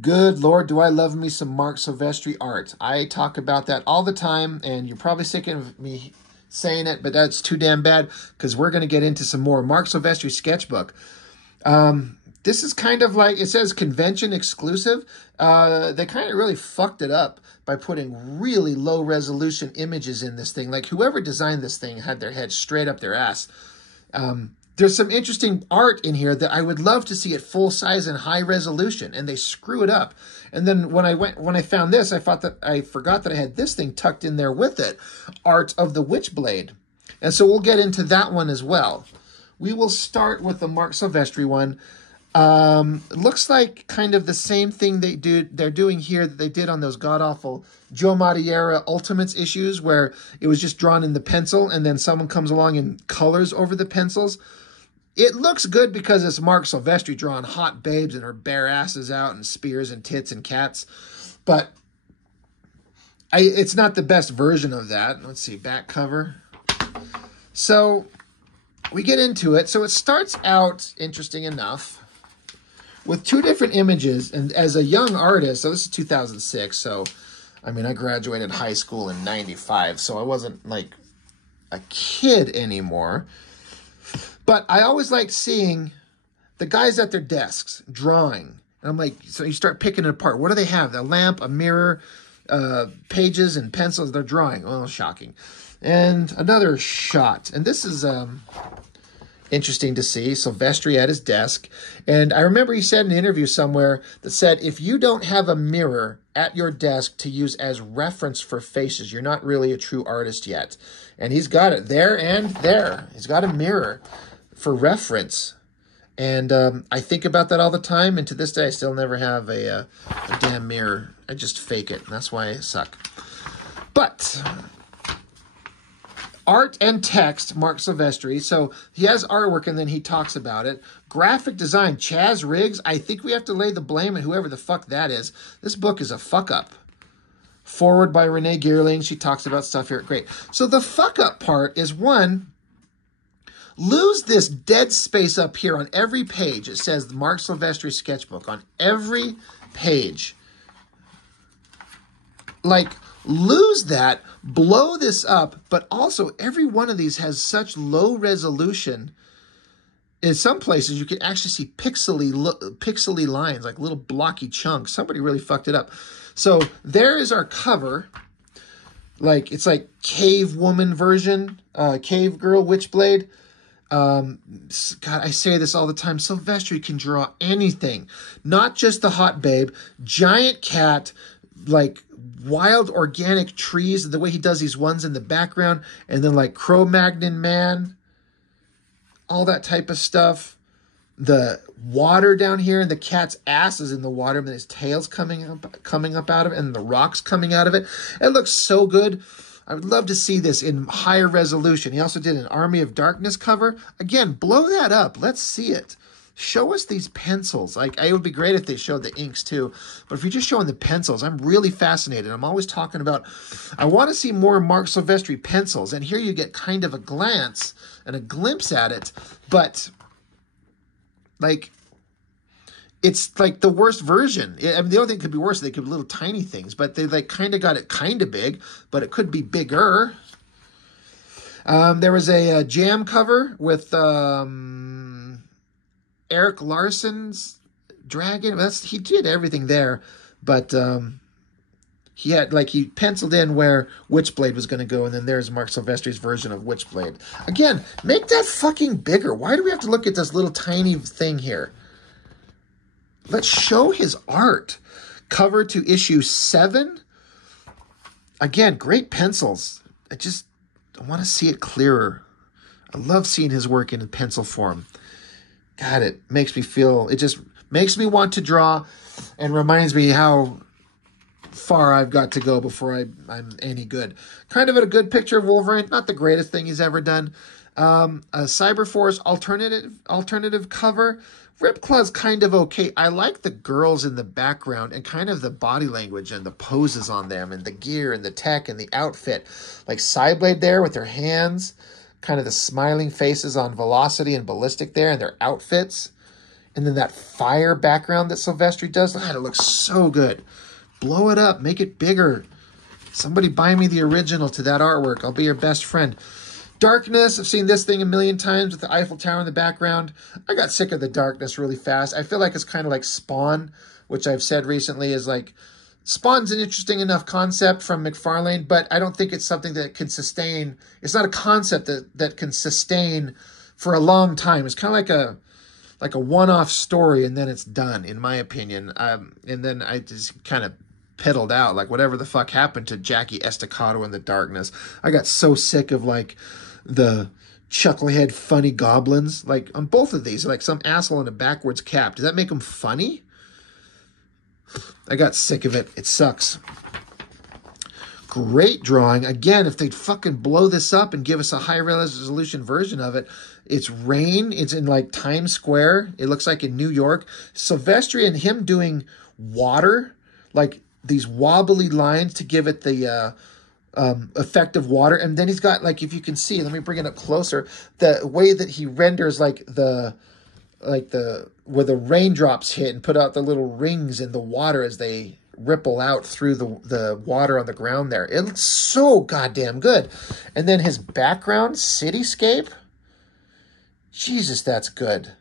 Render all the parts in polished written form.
Good Lord, do I love me some Marc Silvestri art. I talk about that all the time, and you're probably sick of me saying it, but that's too damn bad because we're going to get into some more. Marc Silvestri sketchbook. This is kind of like, it says convention exclusive. They kind of really fucked it up by putting really low resolution images in this thing. Like whoever designed this thing had their head straight up their ass. There's some interesting art in here that I would love to see at full size and high resolution, and they screw it up. And then when I found this, I forgot that I had this thing tucked in there with it, Art of the Witchblade. And so we'll get into that one as well. We will start with the Marc Silvestri one. It looks like kind of the same thing they're doing here that they did on those god-awful Joe Madureira Ultimates issues where it was just drawn in the pencil and then someone comes along and colors over the pencils. It looks good because it's Marc Silvestri drawing hot babes and her bare asses out and spears and tits and cats. But it's not the best version of that. Let's see, back cover. So we get into it. So it starts out, interesting enough, with two different images. And as a young artist, so this is 2006. So, I mean, I graduated high school in 95. So I wasn't like a kid anymore. But I always liked seeing the guys at their desks drawing. And I'm like, so you start picking it apart. What do they have? A lamp, a mirror, pages and pencils. They're drawing. Oh, shocking. And another shot. And this is interesting to see. Silvestri at his desk. And I remember he said in an interview somewhere that said, if you don't have a mirror at your desk to use as reference for faces, you're not really a true artist yet. And he's got it there and there. He's got a mirror for reference. And I think about that all the time. And to this day, I still never have a damn mirror. I just fake it. And that's why I suck. But art and text, Marc Silvestri. So he has artwork and then he talks about it. Graphic design, Chaz Riggs. I think we have to lay the blame at whoever the fuck that is. This book is a fuck up. Forward by Renee Geerling. She talks about stuff here. Great. So the fuck up part is one, lose this dead space up here on every page. It says the Marc Silvestri sketchbook on every page. Like, lose that, blow this up, but also every one of these has such low resolution. In some places, you can actually see pixely lines, like little blocky chunks. Somebody really fucked it up. So there is our cover. Like, it's like cave woman version, cave girl witchblade. God, I say this all the time. Silvestri can draw anything, not just the hot babe, giant cat, like wild organic trees, the way he does these ones in the background, and then like Cro-Magnon man, all that type of stuff. The water down here, and the cat's ass is in the water, and his tail's coming up out of it, and the rocks coming out of it. It looks so good. I would love to see this in higher resolution. He also did an Army of Darkness cover. Again, blow that up. Let's see it. Show us these pencils. Like, it would be great if they showed the inks too. But if you're just showing the pencils, I'm really fascinated. I'm always talking about, I want to see more Marc Silvestri pencils. And here you get kind of a glance and a glimpse at it. But, like, it's like the worst version. I mean, the only thing that could be worse, they could be little tiny things. But they, like, kind of got it kind of big. But it could be bigger. There was a jam cover with Eric Larson's dragon. He did everything there, but he had, like, he penciled in where Witchblade was going to go, and then there's Marc Silvestri's version of Witchblade. Again, make that fucking bigger. Why do we have to look at this little tiny thing here? Let's show his art. Cover to issue 7. Again, great pencils. I want to see it clearer. I love seeing his work in pencil form. God, it makes me feel, it just makes me want to draw and reminds me how far I've got to go before I'm any good. Kind of a good picture of Wolverine. Not the greatest thing he's ever done. A Cyberforce alternative cover. Ripclaw's kind of okay. I like the girls in the background and kind of the body language and the poses on them and the gear and the tech and the outfit. Like Cyblade there with their hands. Kind of the smiling faces on Velocity and Ballistic there and their outfits. And then that fire background that Silvestri does, God, it looks so good. Blow it up, make it bigger. Somebody buy me the original to that artwork. I'll be your best friend. Darkness, I've seen this thing a million times with the Eiffel Tower in the background. I got sick of the darkness really fast. I feel like it's kind of like Spawn, which I've said recently is like, Spawn's an interesting enough concept from McFarlane, but I don't think it's something that can sustain. It's not a concept that can sustain for a long time. It's kind of like a one-off story, and then it's done, in my opinion. And then I just kind of peddled out, like whatever the fuck happened to Jackie Estacado in the darkness. I got so sick of like the chucklehead funny goblins. Like on both of these, like some asshole in a backwards cap. Does that make them funny? I got sick of it. It sucks. Great drawing. Again, if they'd fucking blow this up and give us a high resolution version of it. It's rain. It's in like Times Square. It looks like in New York. Silvestri and him doing water, like these wobbly lines to give it the effect of water. And then he's got, like, if you can see, let me bring it up closer, the way that he renders like where the raindrops hit and put out the little rings in the water as they ripple out through the water on the ground there. It looks so goddamn good. And then his background cityscape, Jesus, that's good.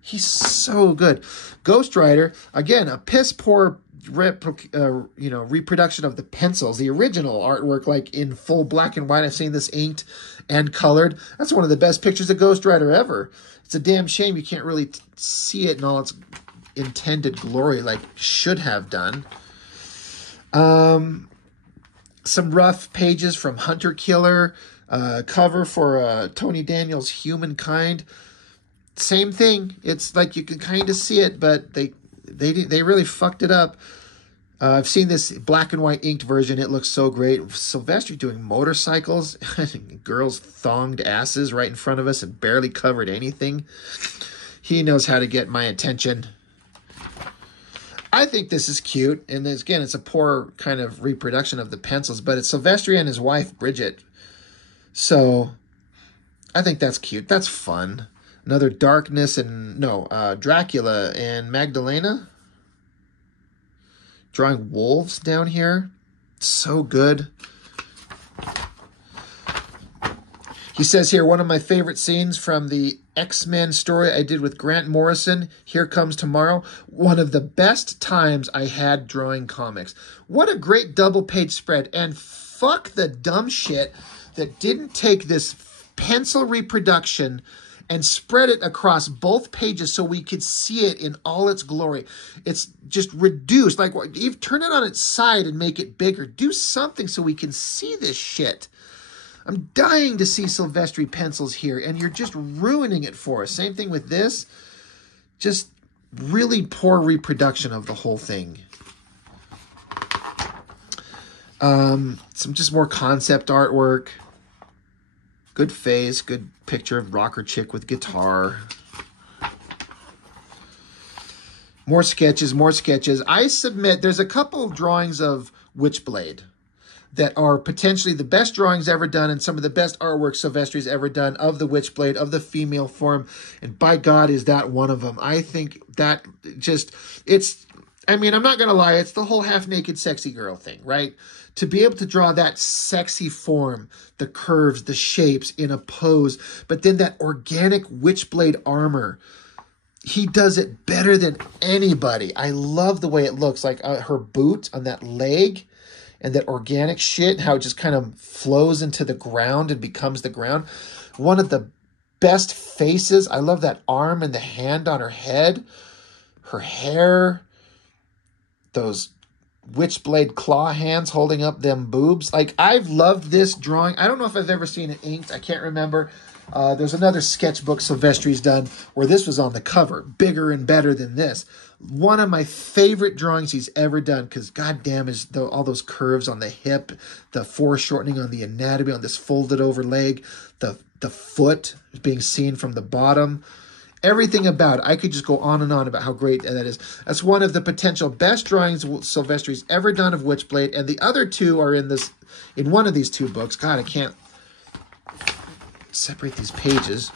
He's so good. Ghost Rider, again, a piss poor reproduction of the pencils. The original artwork, like in full black and white. I've seen this inked and colored. That's one of the best pictures of Ghost Rider ever. It's a damn shame you can't really see it in all its intended glory like should have done. Some rough pages from Hunter Killer. Cover for Tony Daniels' Humankind. Same thing. It's like you can kind of see it, but they really fucked it up. I've seen this black and white inked version. It looks so great. Silvestri doing motorcycles, girls' thonged asses right in front of us and barely covered anything. He knows how to get my attention. I think this is cute. And again, it's a poor kind of reproduction of the pencils, but it's Silvestri and his wife, Bridget. So I think that's cute. That's fun. Another darkness and Dracula and Magdalena. Drawing wolves down here. So good. He says here, one of my favorite scenes from the X-Men story I did with Grant Morrison, Here Comes Tomorrow. One of the best times I had drawing comics. What a great double page spread. And fuck the dumb shit that didn't take this pencil reproduction and spread it across both pages so we could see it in all its glory. It's just reduced. Like, you turn it on its side and make it bigger. Do something so we can see this shit. I'm dying to see Silvestri pencils here, and you're just ruining it for us. Same thing with this. Just really poor reproduction of the whole thing. Some just more concept artwork. Good face, good picture of rocker chick with guitar. More sketches, more sketches. I submit there's a couple of drawings of Witchblade that are potentially the best drawings ever done and some of the best artwork Silvestri's ever done of the Witchblade, of the female form. And by God, is that one of them. I think that just, I mean, I'm not going to lie, it's the whole half-naked sexy girl thing, right? To be able to draw that sexy form, the curves, the shapes in a pose, but then that organic Witchblade armor, he does it better than anybody. I love the way it looks, like her boot on that leg and that organic shit, how it just kind of flows into the ground and becomes the ground. One of the best faces. I love that arm and the hand on her head, her hair, those Witchblade claw hands holding up them boobs. Like, I've loved this drawing. I don't know if I've ever seen it inked. I can't remember. There's another sketchbook Silvestri's done where this was on the cover, bigger and better than this. One of my favorite drawings he's ever done, because goddamn is all those curves on the hip, the foreshortening on the anatomy on this folded over leg, the foot being seen from the bottom. Everything about it. I could just go on and on about how great that is. That's one of the potential best drawings Silvestri's ever done of Witchblade, and the other two are in one of these two books. God, I can't separate these pages.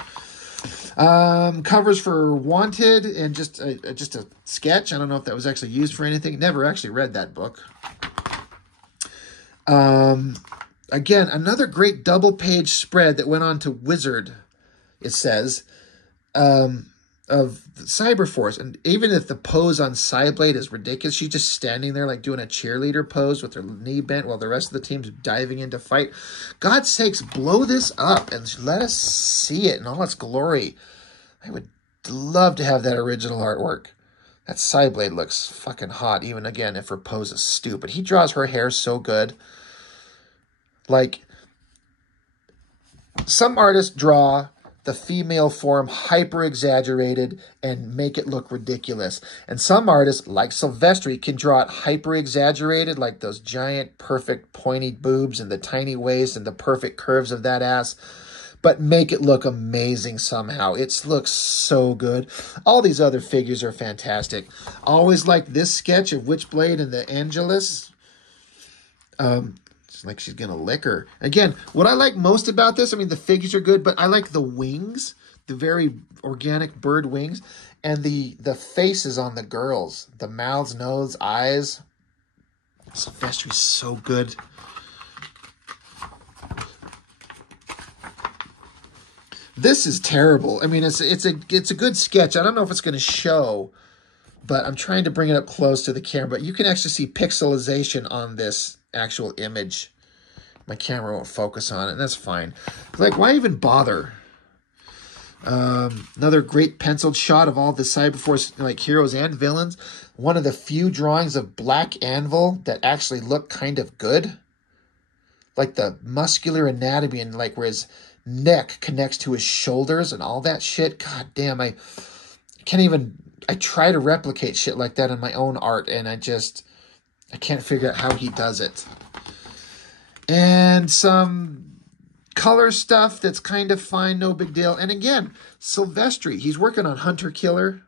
Covers for Wanted and just a sketch. I don't know if that was actually used for anything. Never actually read that book. Again, another great double-page spread that went on to Wizard, it says, of Cyberforce. And even if the pose on Cyblade is ridiculous, she's just standing there like doing a cheerleader pose with her knee bent while the rest of the team's diving into fight. God's sakes, blow this up and let us see it in all its glory. I would love to have that original artwork. That Cyblade looks fucking hot, even again if her pose is stupid. He draws her hair so good. Like, some artists draw the female form hyper-exaggerated and make it look ridiculous. And some artists, like Silvestri, can draw it hyper-exaggerated, like those giant, perfect, pointy boobs and the tiny waist and the perfect curves of that ass, but make it look amazing somehow. It looks so good. All these other figures are fantastic. Always liked this sketch of Witchblade and the Angelus. It's like she's going to lick her. Again, what I like most about this, I mean, the figures are good, but I like the wings, the very organic bird wings, and the faces on the girls. The mouths, nose, eyes. Silvestri's so good. This is terrible. I mean, it's a good sketch. I don't know if it's going to show, but I'm trying to bring it up close to the camera. But you can actually see pixelization on this actual image. My camera won't focus on it, and that's fine. Like, why even bother? Another great penciled shot of all the Cyberforce like heroes and villains. One of the few drawings of Black Anvil that actually look kind of good. Like the muscular anatomy and like where his neck connects to his shoulders and all that shit. God damn, I can't even... I try to replicate shit like that in my own art, and I can't figure out how he does it. And some color stuff that's kind of fine, no big deal. And again, Silvestri, he's working on Hunter Killer.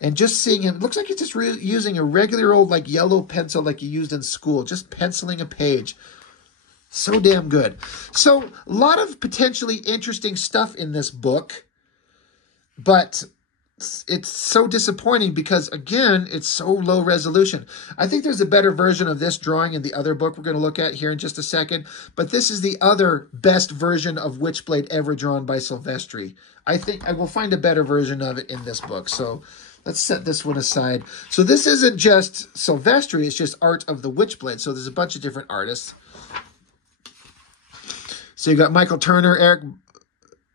And just seeing him, it looks like he's just using a regular old like yellow pencil like you used in school. Just penciling a page. So damn good. So, a lot of potentially interesting stuff in this book. But it's so disappointing because, again, it's so low resolution. I think there's a better version of this drawing in the other book we're going to look at here in just a second. But this is the other best version of Witchblade ever drawn by Silvestri. I think I will find a better version of it in this book. So let's set this one aside. So this isn't just Silvestri, it's just art of the Witchblade. So there's a bunch of different artists. So you got Michael Turner, Eric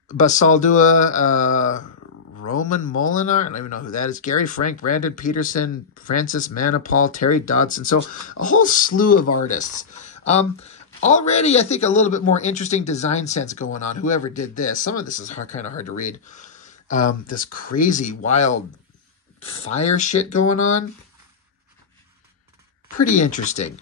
Basaldua, Roman Molinar, I don't even know who that is, Gary Frank, Brandon Peterson, Francis Manipal, Terry Dodson. So a whole slew of artists. Already, I think, a little bit more interesting design sense going on, whoever did this. Some of this is kind of hard to read. This crazy, wild fire shit going on. Pretty interesting.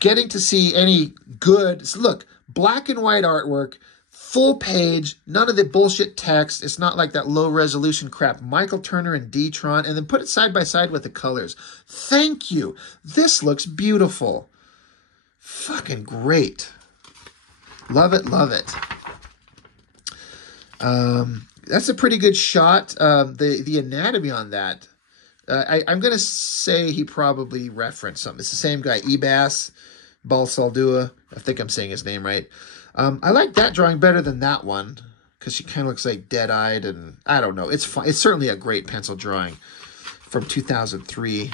Getting to see any good... Look, black and white artwork, full page, none of the bullshit text. It's not like that low-resolution crap. Michael Turner and D-Tron, and then put it side by side with the colors. Thank you. This looks beautiful. Fucking great. Love it, love it. That's a pretty good shot. The anatomy on that... I'm going to say he probably referenced something. It's the same guy, Ebas Balsaldua. I think I'm saying his name right. I like that drawing better than that one because she kind of looks like dead-eyed, and I don't know. It's fun. It's certainly a great pencil drawing from 2003.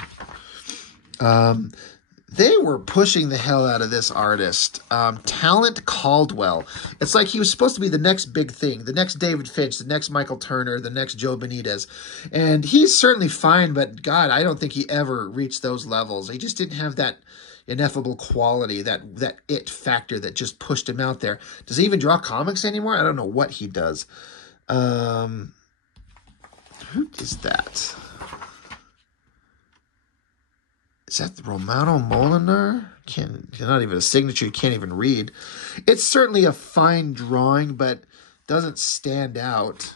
They were pushing the hell out of this artist. Talent Caldwell. It's like he was supposed to be the next big thing, the next David Finch, the next Michael Turner, the next Joe Benitez. And he's certainly fine, but God, I don't think he ever reached those levels. He just didn't have that ineffable quality, that it factor that just pushed him out there. Does he even draw comics anymore? I don't know what he does. Who is that? Is that Romano Molinar? Not even a signature you can't even read. It's certainly a fine drawing, but doesn't stand out.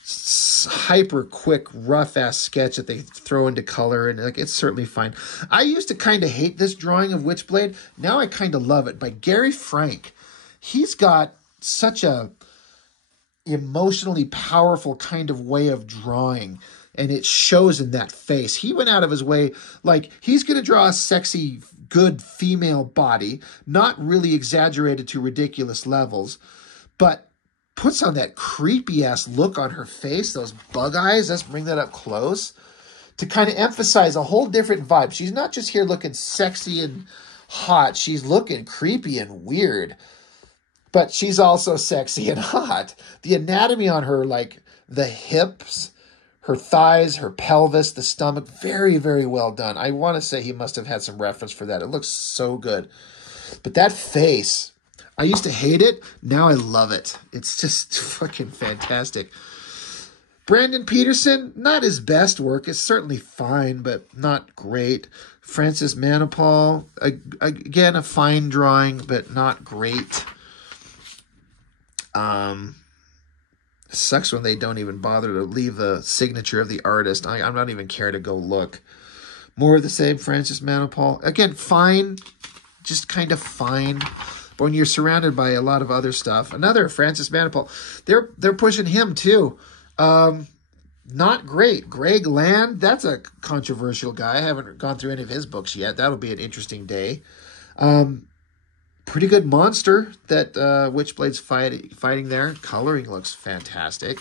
It's hyper quick, rough-ass sketch that they throw into color, and like it's certainly fine. I used to kind of hate this drawing of Witchblade. Now I kind of love it. By Gary Frank. He's got such a emotionally powerful kind of way of drawing. And it shows in that face. He went out of his way, like, he's going to draw a sexy, good female body, not really exaggerated to ridiculous levels, but puts on that creepy-ass look on her face, those bug eyes. Let's bring that up close to kind of emphasize a whole different vibe. She's not just here looking sexy and hot. She's looking creepy and weird, but she's also sexy and hot. The anatomy on her, like the hips, her thighs, her pelvis, the stomach, very, very well done. I want to say he must have had some reference for that. It looks so good. But that face, I used to hate it. Now I love it. It's just fucking fantastic. Brandon Peterson, not his best work. It's certainly fine, but not great. Francis Manipal, again, a fine drawing, but not great. It sucks when they don't even bother to leave the signature of the artist. I'm not even care to go look. More of the same, Francis Manipal. Again, fine, just kind of fine. But when you're surrounded by a lot of other stuff, another Francis Manipal, they're pushing him too. Not great. Greg Land, that's a controversial guy. I haven't gone through any of his books yet. That'll be an interesting day. Pretty good monster that Witchblade's fighting there. Coloring looks fantastic.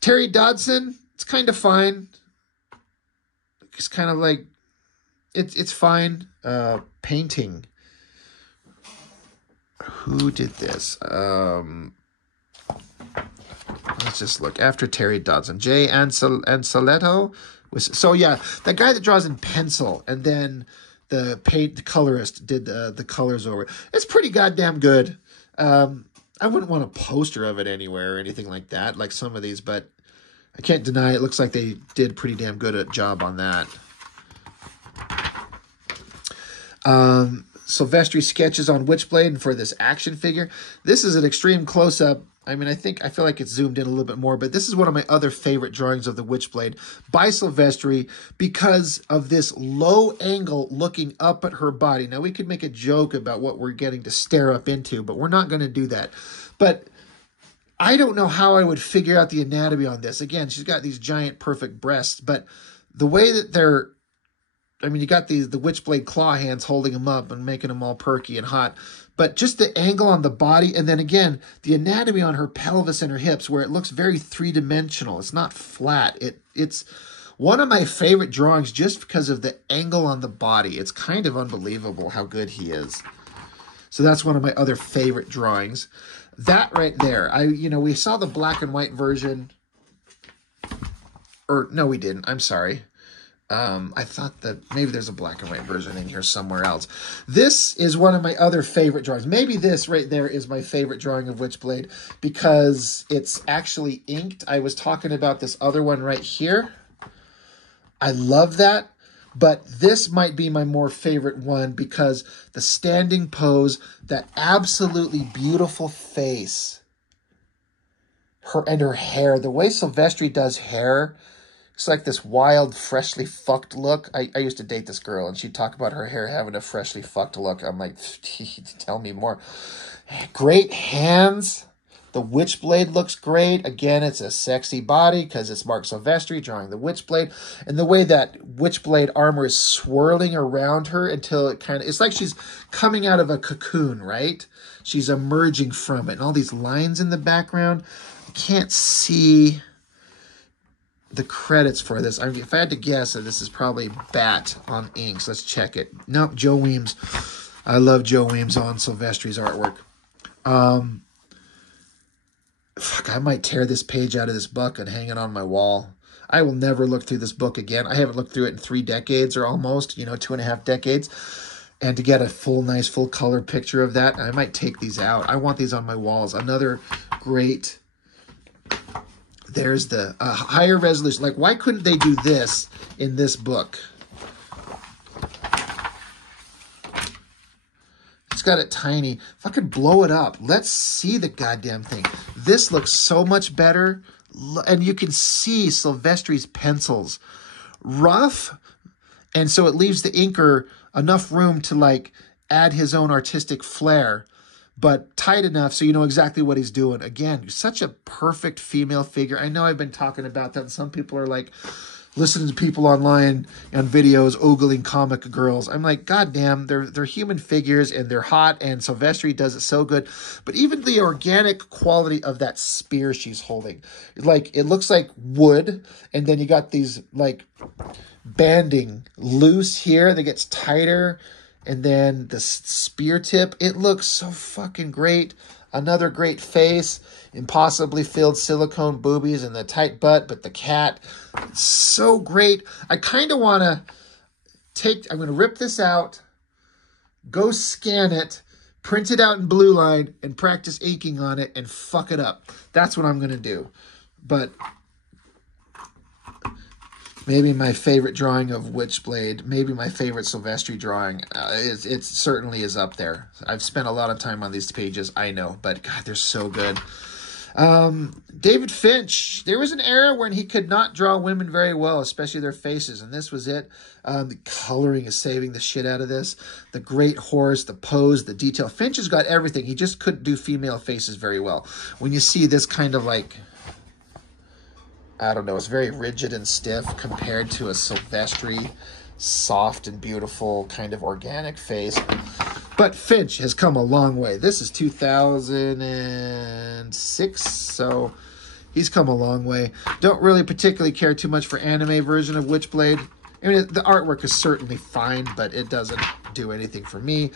Terry Dodson, it's kind of fine. It's kind of like, it's fine. Painting. Who did this? Let's just look. After Terry Dodson. Jay Anceletto. So yeah, that guy that draws in pencil and then the colorist did the colors over it. It's pretty goddamn good. I wouldn't want a poster of it anywhere or anything like that, like some of these, but I can't deny it looks like they did pretty damn good a job on that. Silvestri sketches on Witchblade, and for this action figure, this is an extreme close-up. I mean, I feel like it's zoomed in a little bit more, but this is one of my other favorite drawings of the Witchblade by Silvestri because of this low angle looking up at her body. Now, we could make a joke about what we're getting to stare up into, but we're not going to do that. But I don't know how I would figure out the anatomy on this. Again, she's got these giant perfect breasts, but the way that they're, I mean, you got the Witchblade claw hands holding them up and making them all perky and hot. But just the angle on the body, and then again, the anatomy on her pelvis and her hips, where it looks very three-dimensional. It's not flat. It's one of my favorite drawings just because of the angle on the body. It's kind of unbelievable how good he is. So that's one of my other favorite drawings. That right there, we saw the black and white version. Or, no, we didn't. I'm sorry. I thought that maybe there's a black and white version in here somewhere else. This is one of my other favorite drawings. Maybe this right there is my favorite drawing of Witchblade because it's actually inked. I was talking about this other one right here. I love that, but this might be my more favorite one because the standing pose, that absolutely beautiful face, her hair, the way Silvestri does hair, it's like this wild, freshly fucked look. I used to date this girl, and she'd talk about her hair having a freshly fucked look. I'm like, tell me more. Great hands. The Witchblade looks great. Again, it's a sexy body because it's Marc Silvestri drawing the Witchblade. And the way that Witchblade armor is swirling around her until it kind of, it's like she's coming out of a cocoon, right? She's emerging from it. And all these lines in the background. I can't see the credits for this. I mean, if I had to guess, this is probably Bat on inks. Let's check it. Nope, Joe Weems. I love Joe Weems on Silvestri's artwork. Fuck, I might tear this page out of this book and hang it on my wall. I will never look through this book again. I haven't looked through it in 3 decades or almost, 2.5 decades. And to get a nice full color picture of that, I might take these out. I want these on my walls. Another great... There's the higher resolution. Like, why couldn't they do this in this book? It's got it tiny. If I could blow it up, let's see the goddamn thing. This looks so much better. And you can see Silvestri's pencils. Rough. And so it leaves the inker enough room to, like, add his own artistic flair. but tight enough so you know exactly what he's doing. Again, such a perfect female figure. I know I've been talking about that, and some people are like, listening to people online on videos ogling comic girls. I'm like, God damn, they're human figures and they're hot, and Silvestri does it so good. But even the organic quality of that spear she's holding, like, it looks like wood, and then you got these like banding loose here that gets tighter, and then the spear tip, it looks so fucking great. Another great face, impossibly filled silicone boobies and the tight butt, but the cat, it's so great. I kind of want to I'm going to rip this out, go scan it, print it out in blue line, and practice inking on it and fuck it up. That's what I'm going to do. But maybe my favorite drawing of Witchblade, maybe my favorite Silvestri drawing, it certainly is up there. I've spent a lot of time on these pages, I know, but God, they're so good. David Finch, there was an era when he could not draw women very well, especially their faces, and this was it. The coloring is saving the shit out of this. The great horse, the pose, the detail. Finch has got everything. He just couldn't do female faces very well. When you see this kind of like, I don't know, it's very rigid and stiff compared to a Silvestri soft and beautiful kind of organic face. But Finch has come a long way. This is 2006, so he's come a long way. Don't really particularly care too much for anime version of Witchblade. I mean, the artwork is certainly fine, but it doesn't do anything for me.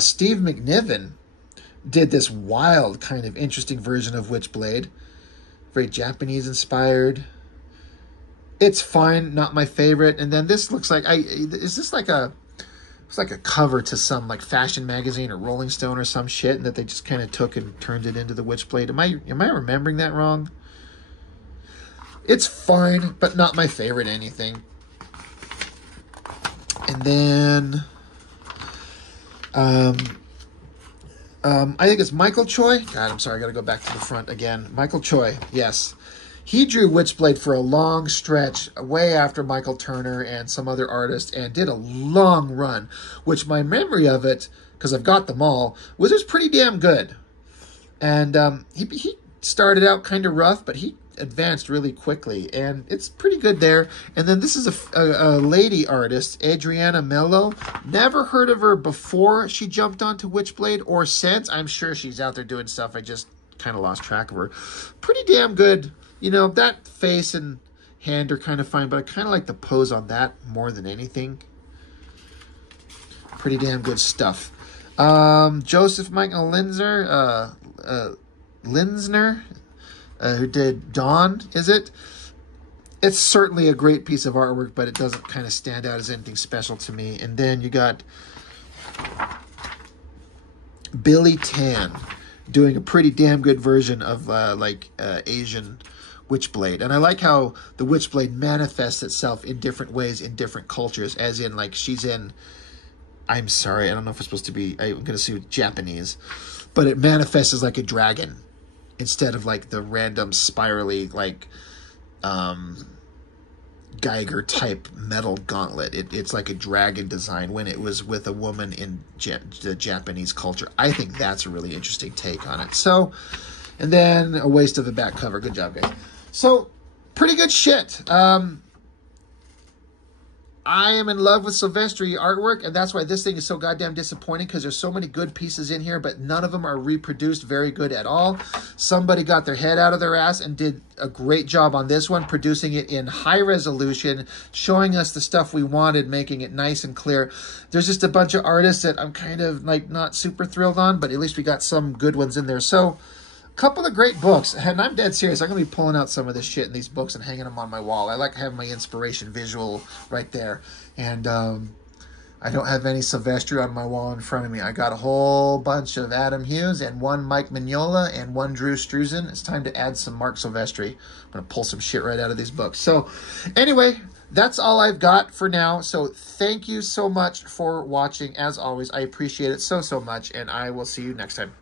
Steve McNiven did this wild kind of interesting version of Witchblade. Very Japanese inspired. It's fine, not my favorite. And then this looks like, is this like a, it's like a cover to some like fashion magazine or Rolling Stone or some shit, and that they just kind of took and turned it into the Witchblade. Am I remembering that wrong? It's fine, but not my favorite anything. And then, I think it's Michael Choi. God, I'm sorry, I gotta go back to the front again. Michael Choi, yes. He drew Witchblade for a long stretch, way after Michael Turner and some other artists, and did a long run, which my memory of it, because I've got them all, was just pretty damn good. And he started out kind of rough, but he advanced really quickly, and it's pretty good there. And then this is a lady artist, Adriana Mello. Never heard of her before she jumped onto Witchblade, or since. I'm sure she's out there doing stuff. I just kind of lost track of her. Pretty damn good. You know, that face and hand are kind of fine, but I kind of like the pose on that more than anything. Pretty damn good stuff. Joseph Michael Linsner, who did Dawn, is it? It's certainly a great piece of artwork, but it doesn't kind of stand out as anything special to me. And then you got Billy Tan doing a pretty damn good version of Asian Witchblade. And I like how the Witchblade manifests itself in different ways in different cultures, as in, like, she's in, I'm sorry, I don't know if it's supposed to be, I'm going to say Japanese, but it manifests as like a dragon instead of like the random spirally, like, Geiger type metal gauntlet. It's like a dragon design when it was with a woman in the Japanese culture. I think that's a really interesting take on it. So, and then a waste of the back cover. Good job, guys. So, pretty good shit. I am in love with Silvestri artwork, and that's why this thing is so goddamn disappointing, because there's so many good pieces in here, but none of them are reproduced very good at all. Somebody got their head out of their ass and did a great job on this one, producing it in high resolution, showing us the stuff we wanted, making it nice and clear. There's just a bunch of artists that I'm kind of like not super thrilled on, but at least we got some good ones in there. So, couple of great books, and I'm dead serious. I'm going to be pulling out some of this shit in these books and hanging them on my wall. I like having my inspiration visual right there. And I don't have any Silvestri on my wall in front of me. I got a whole bunch of Adam Hughes and one Mike Mignola and one Drew Struzan. It's time to add some Marc Silvestri. I'm going to pull some shit right out of these books. So anyway, that's all I've got for now. So thank you so much for watching. As always, I appreciate it so much, and I will see you next time.